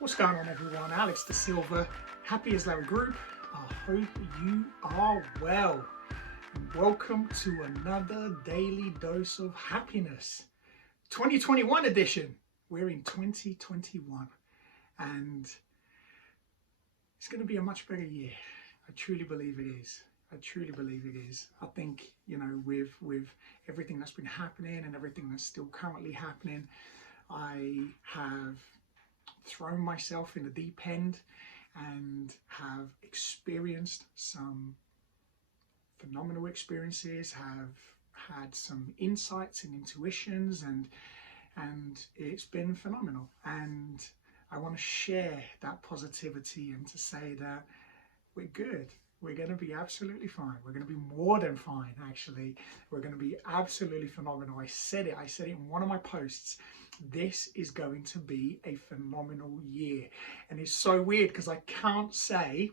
What's going on, everyone? Alex Da Silva, Happy as Larry Group. I hope you are well. Welcome to another daily dose of happiness. 2021 edition. We're in 2021 and it's going to be a much better year. I truly believe it is. I truly believe it is. I think, with everything that's been happening and everything that's still currently happening, I have thrown myself in the deep end and have experienced some phenomenal experiences, have had some insights and intuitions, and it's been phenomenal. And I want to share that positivity and to say that we're good. We're going to be absolutely fine. We're going to be more than fine, actually. We're going to be absolutely phenomenal. I said it in one of my posts. This is going to be a phenomenal year. And it's so weird because I can't say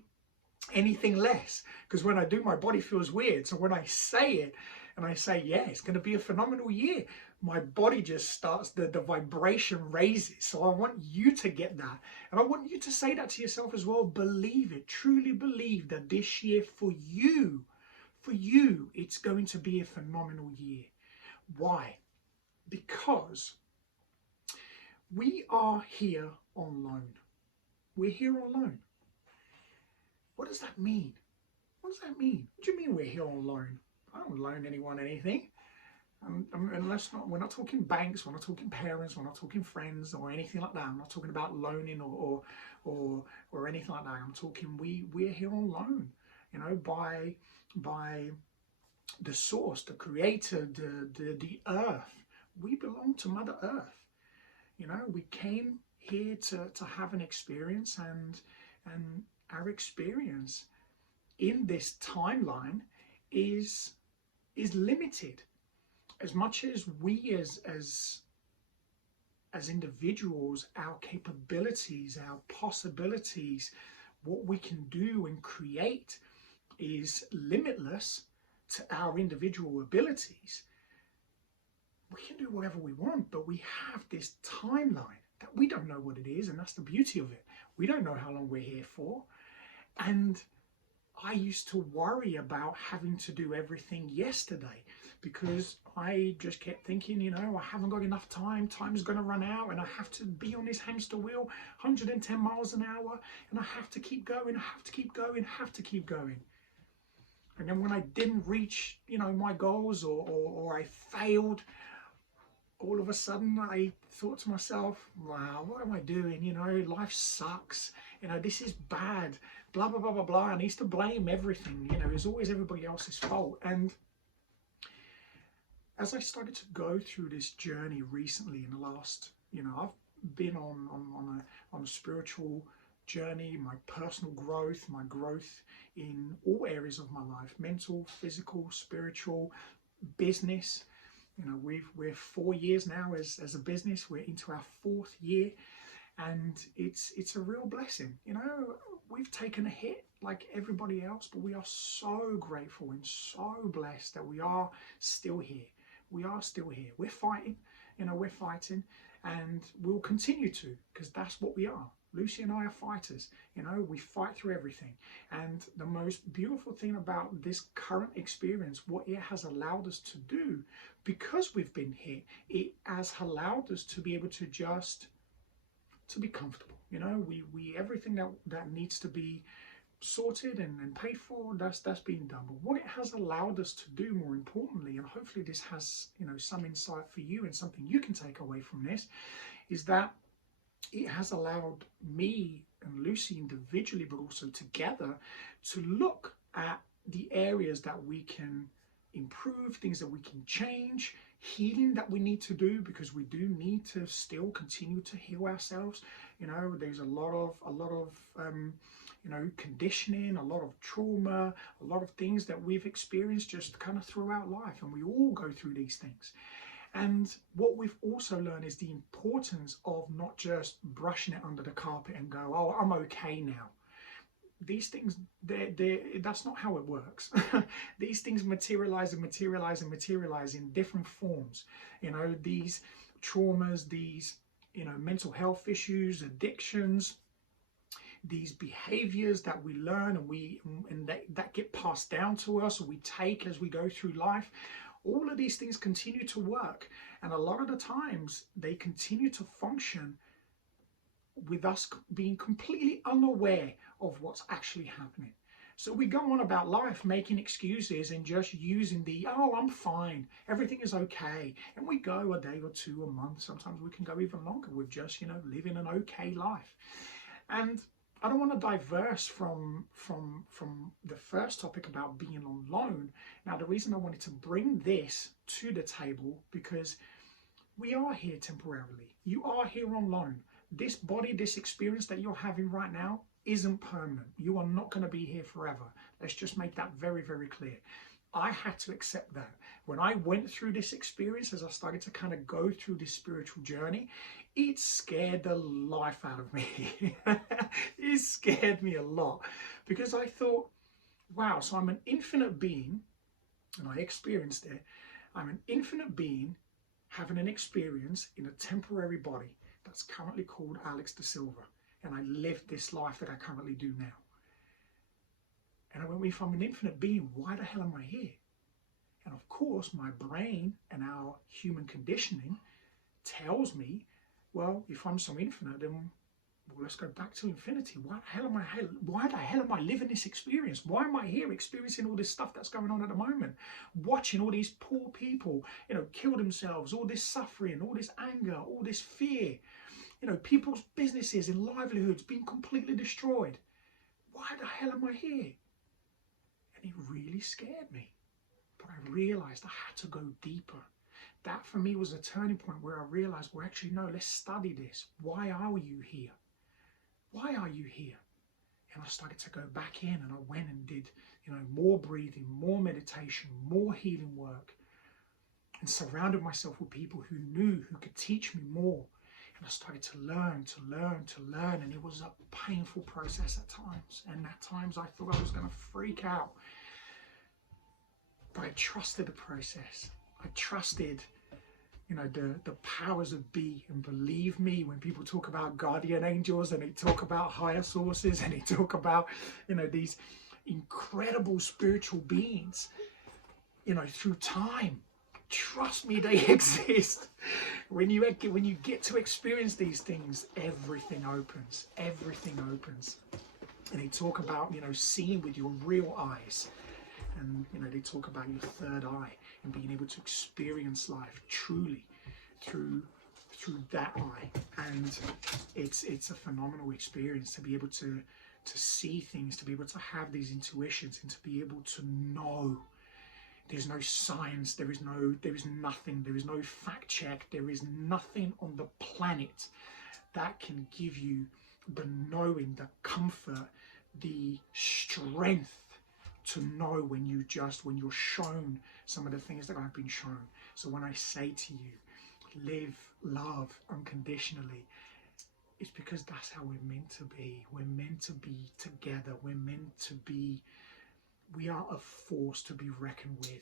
anything less, because when I do, my body feels weird. So when I say it and I say, yeah, it's going to be a phenomenal year, my body just starts, the vibration raises. So I want you to get that. And I want you to say that to yourself as well. Believe it, truly believe that this year for you, it's going to be a phenomenal year. Why? Because we are here on loan. We're here on loan. What does that mean? What does that mean? What do you mean we're here on loan? I don't loan anyone anything. We're not talking banks, we're not talking parents, we're not talking friends or anything like that. I'm not talking about loaning or anything like that. I'm talking we're here on loan, by the source, the creator, the earth. We belong to Mother Earth. We came here to have an experience, and our experience in this timeline is limited. As much as we as individuals, our capabilities, our possibilities, what we can do and create is limitless to our individual abilities. We can do whatever we want, but we have this timeline that we don't know what it is, and that's the beauty of it. We don't know how long we're here for. And I used to worry about having to do everything yesterday because I just kept thinking, I haven't got enough time, time's going to run out, and I have to be on this hamster wheel, 110 miles an hour, and I have to keep going, I have to keep going, I have to keep going. And then when I didn't reach, my goals or I failed, all of a sudden I thought to myself, wow, what am I doing? Life sucks. This is bad. Blah, blah, blah, blah, blah. And I used to blame everything. It's always everybody else's fault. And as I started to go through this journey recently in the last, I've been on a spiritual journey, my personal growth, my growth in all areas of my life, mental, physical, spiritual, business. We're 4 years now as a business. We're into our 4th year, and it's a real blessing. We've taken a hit like everybody else, but we are so grateful and so blessed that we are still here. We are still here. We're fighting, and we'll continue to, because that's what we are. Lucy and I are fighters. We fight through everything. And the most beautiful thing about this current experience, what it has allowed us to do, because we've been hit, it has allowed us to be able to just to be comfortable. We everything that needs to be sorted and paid for, that's been done. But what it has allowed us to do, more importantly, and hopefully this has some insight for you and something you can take away from this, is that it has allowed me and Lucy individually, but also together, to look at the areas that we can improve, things that we can change, healing that we need to do, because we do need to still continue to heal ourselves. There's a lot of conditioning, a lot of trauma, a lot of things that we've experienced just kind of throughout life, and we all go through these things. And what we've also learned is the importance of not just brushing it under the carpet and go, oh, I'm okay now. These things, that's not how it works. These things materialize in different forms. These traumas, these mental health issues, addictions, these behaviors that we learn and that get passed down to us, or we take as we go through life. All of these things continue to work, and a lot of the times they continue to function with us being completely unaware of what's actually happening. So we go on about life making excuses and just using oh, I'm fine, everything is okay. And we go a day or two, a month, sometimes we can go even longer with just, living an okay life. And I don't want to diverse from the first topic about being on loan. Now, the reason I wanted to bring this to the table, because we are here temporarily. You are here on loan. This body, this experience that you're having right now isn't permanent. You are not going to be here forever. Let's just make that very, very clear. I had to accept that. When I went through this experience, as I started to kind of go through this spiritual journey, it scared the life out of me. It scared me a lot, because I thought, wow, so I'm an infinite being, and I experienced it. I'm an infinite being having an experience in a temporary body that's currently called Alex Da Silva. And I live this life that I currently do now. And I went, if I'm an infinite being, why the hell am I here? And of course, my brain and our human conditioning tells me, well, if I'm so infinite, then let's go back to infinity. Why the hell am I living this experience? Why am I here experiencing all this stuff that's going on at the moment? Watching all these poor people, kill themselves, all this suffering, all this anger, all this fear, people's businesses and livelihoods being completely destroyed. Why the hell am I here? And it really scared me. But I realized I had to go deeper. That for me was a turning point where I realized, well, actually, no, let's study this. Why are you here? Why are you here? And I started to go back in, and I went and did, more breathing, more meditation, more healing work, and surrounded myself with people who could teach me more. And I started to learn, and it was a painful process at times. And at times I thought I was going to freak out. But I trusted the process. I trusted, the powers of be. And believe me, when people talk about guardian angels, and they talk about higher sources, and they talk about, these incredible spiritual beings, through time, trust me, they exist. When you get to experience these things, everything opens. Everything opens. And they talk about, seeing with your real eyes. And, they talk about your third eye and being able to experience life truly through that eye. And it's a phenomenal experience to be able to see things, to be able to have these intuitions, and to be able to know. There's no science, there is nothing, there is no fact check, there is nothing on the planet that can give you the knowing, the comfort, the strength to know when you're shown some of the things that I've been shown. So when I say to you, live, love unconditionally, it's because that's how we're meant to be. We're meant to be together. We are a force to be reckoned with,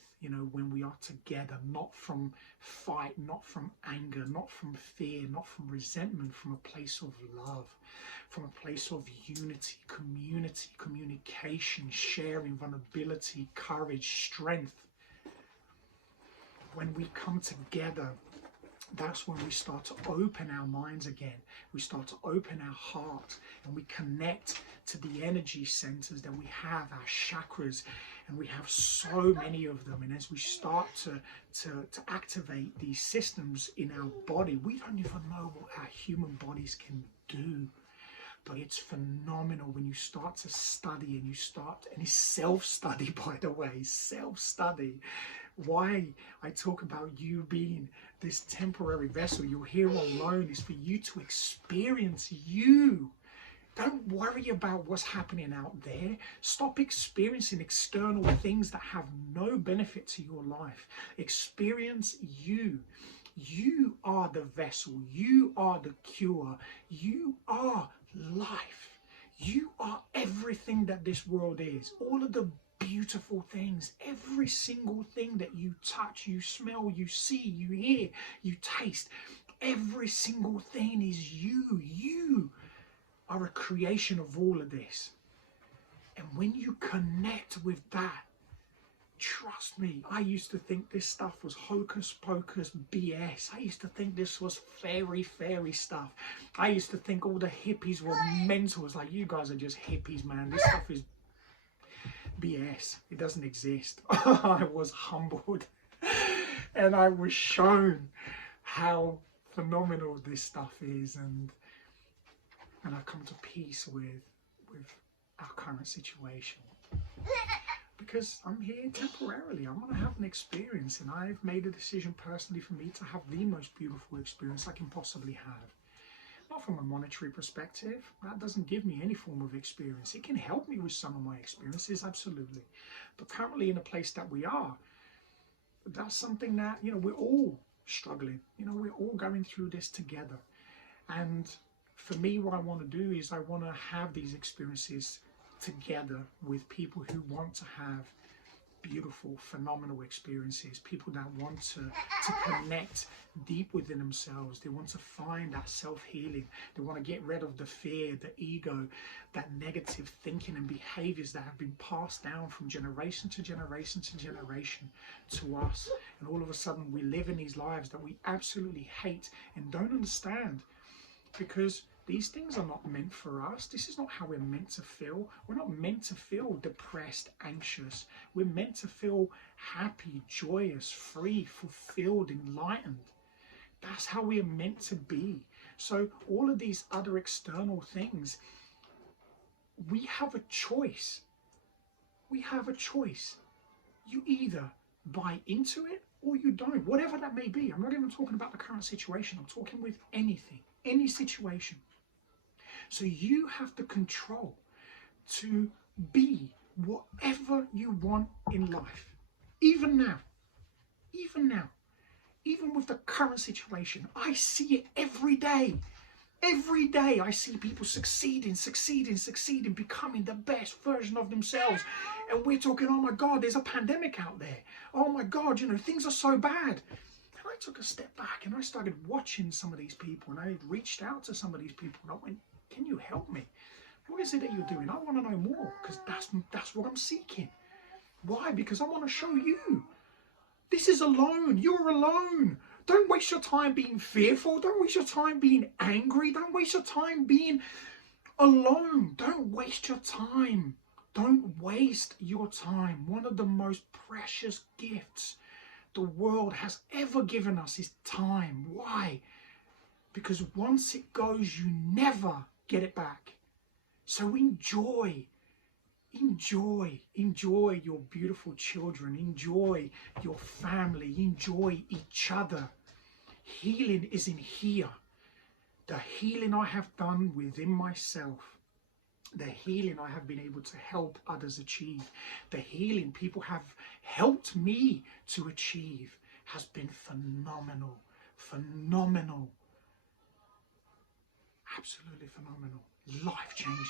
when we are together, not from fight, not from anger, not from fear, not from resentment, from a place of love, from a place of unity, community, communication, sharing, vulnerability, courage, strength. When we come together, that's when we start to open our minds again. We start to open our heart, and we connect to the energy centers that we have, our chakras, and we have so many of them. And as we start to activate these systems in our body, we don't even know what our human bodies can do. But it's phenomenal when you start to study, and it's self-study, by the way, self-study. Why I talk about you being this temporary vessel, you're here on loan, is for you to experience you. Don't worry about what's happening out there. Stop experiencing external things that have no benefit to your life. Experience you. You are the vessel. You are the cure. You are life. You are everything that this world is. All of the beautiful things, every single thing that you touch, you smell, you see, you hear, you taste, Every single thing is you. You are a creation of all of this. And when you connect with that, trust me, I used to think this stuff was hocus pocus BS. I used to think this was fairy stuff. I used to think all the hippies were mentors. Like, you guys are just hippies, man. This stuff is BS. It doesn't exist. I was humbled and I was shown how phenomenal this stuff is, and I've come to peace with our current situation. Because I'm here temporarily. I want to have an experience, and I've made a decision personally for me to have the most beautiful experience I can possibly have. Not from a monetary perspective. That doesn't give me any form of experience. It can help me with some of my experiences, absolutely. But currently in a place that we are, that's something that, we're all struggling. We're all going through this together. And for me, what I want to do is I want to have these experiences together with people who want to have beautiful, phenomenal experiences, people that want to connect deep within themselves. They want to find that self-healing. They want to get rid of the fear, the ego, that negative thinking and behaviors that have been passed down from generation to generation to generation to us. And all of a sudden we live in these lives that we absolutely hate and don't understand, because these things are not meant for us. This is not how we're meant to feel. We're not meant to feel depressed, anxious. We're meant to feel happy, joyous, free, fulfilled, enlightened. That's how we are meant to be. So all of these other external things, we have a choice. We have a choice. You either buy into it or you don't, whatever that may be. I'm not even talking about the current situation. I'm talking with anything, any situation. So you have the control to be whatever you want in life. Even now, even with the current situation, I see it every day. Every day I see people succeeding, becoming the best version of themselves. And we're talking, oh my God, there's a pandemic out there. Oh my God, things are so bad. And I took a step back and I started watching some of these people, and I reached out to some of these people and I went, can you help me? What is it that you're doing? I want to know more, because that's what I'm seeking. Why? Because I want to show you. This is alone. You're alone. Don't waste your time being fearful. Don't waste your time being angry. Don't waste your time being alone. Don't waste your time. Don't waste your time. One of the most precious gifts the world has ever given us is time. Why? Because once it goes, you never get it back. So enjoy your beautiful children, enjoy your family, enjoy each other. Healing is in here. The healing I have done within myself, the healing I have been able to help others achieve, the healing people have helped me to achieve has been phenomenal. Absolutely phenomenal, life-changing.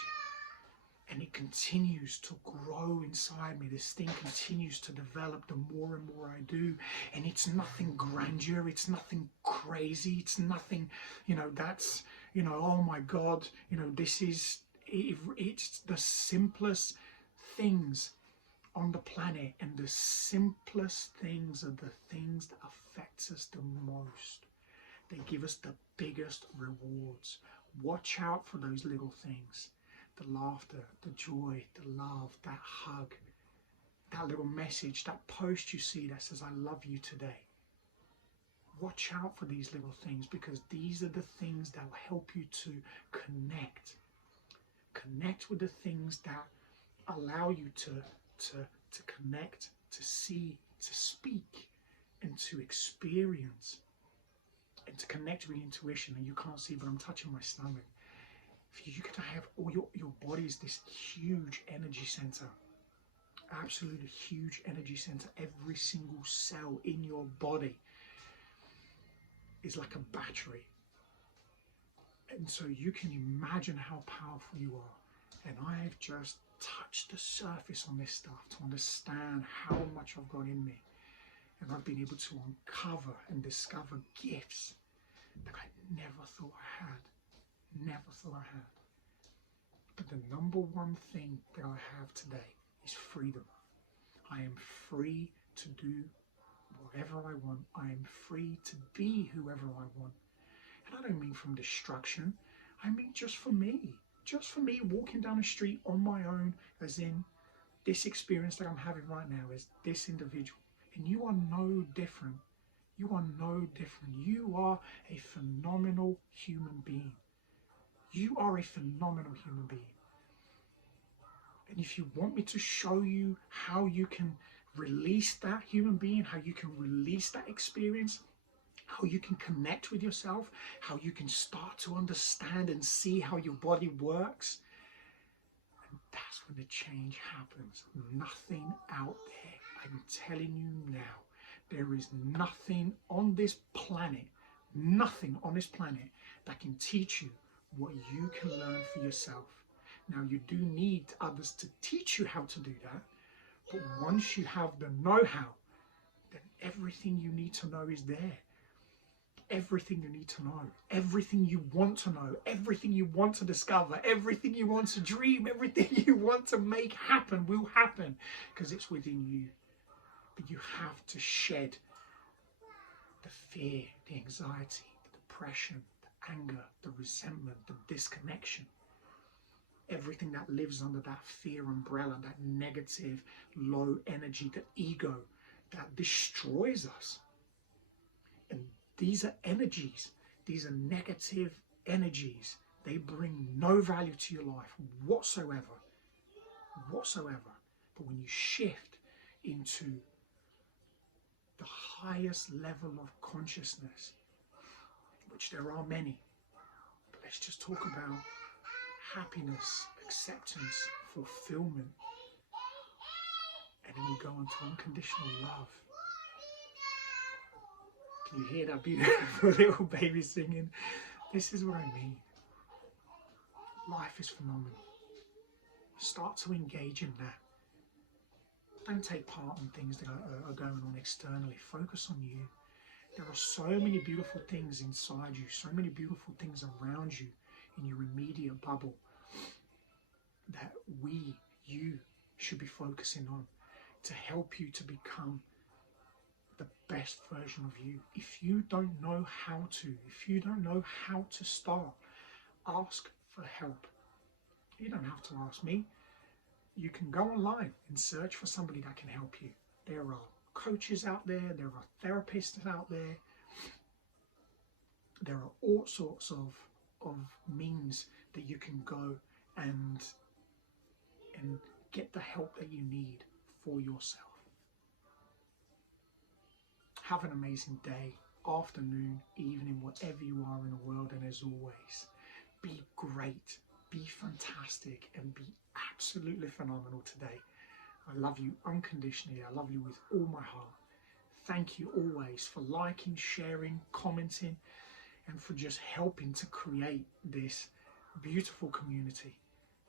And it continues to grow inside me. This thing continues to develop the more and more I do. And it's nothing grandeur. It's nothing crazy. It's nothing, that's, oh my God, this is, it's the simplest things on the planet. And the simplest things are the things that affect us the most. They give us the biggest rewards. Watch out for those little things. The laughter, the joy, the love, that hug, that little message, that post you see that says, I love you today. Watch out for these little things, because these are the things that will help you to connect. Connect with the things that allow you to connect, to see, to speak, and to experience, and to connect with intuition. And you can't see, but I'm touching my stomach. You can have all your body is this huge energy center, absolutely huge energy center. Every single cell in your body is like a battery, and so you can imagine how powerful you are. And I've just touched the surface on this stuff to understand how much I've got in me, and I've been able to uncover and discover gifts that I never thought I had. Never thought I had. But the number one thing that I have today is freedom. I am free to do whatever I want. I am free to be whoever I want. And I don't mean from destruction. I mean just for me. Just for me walking down the street on my own, as in this experience that I'm having right now is this individual. And you are no different. You are no different. You are a phenomenal human being. You are a phenomenal human being. And if you want me to show you how you can release that human being, how you can release that experience, how you can connect with yourself, how you can start to understand and see how your body works, and that's when the change happens. Nothing out there, I'm telling you now, there is nothing on this planet that can teach you what you can learn for yourself. Now, you do need others to teach you how to do that, but once you have the know-how, then everything you need to know is there. Everything you need to know, everything you want to know, everything you want to discover, everything you want to dream, everything you want to make happen will happen because it's within you. But you have to shed the fear, the anxiety, the depression, the anger, the resentment, the disconnection. Everything that lives under that fear umbrella, that negative, low energy, the ego that destroys us. And these are energies, these are negative energies. They bring no value to your life whatsoever. But when you shift into the highest level of consciousness, which there are many, but let's just talk about happiness, acceptance, fulfillment, and then you go on to unconditional love. Can you hear that beautiful little baby singing? This is what I mean. Life is phenomenal. Start to engage in that. Don't take part in things that are going on externally. Focus on you. There are so many beautiful things inside you, so many beautiful things around you in your immediate bubble that you should be focusing on to help you to become the best version of you. If you don't know how to, if you don't know how to start, ask for help. You don't have to ask me. You can go online and search for somebody that can help you. There are coaches out there, there are therapists out there. There are all sorts of means that you can go and get the help that you need for yourself. Have an amazing day, afternoon, evening, whatever you are in the world, and as always, be great, be fantastic, and be absolutely phenomenal today. I love you unconditionally. I love you with all my heart. Thank you always for liking, sharing, commenting, and for just helping to create this beautiful community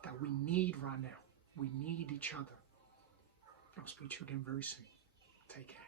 that we need right now. We need each other. I'll speak to you again very soon. Take care.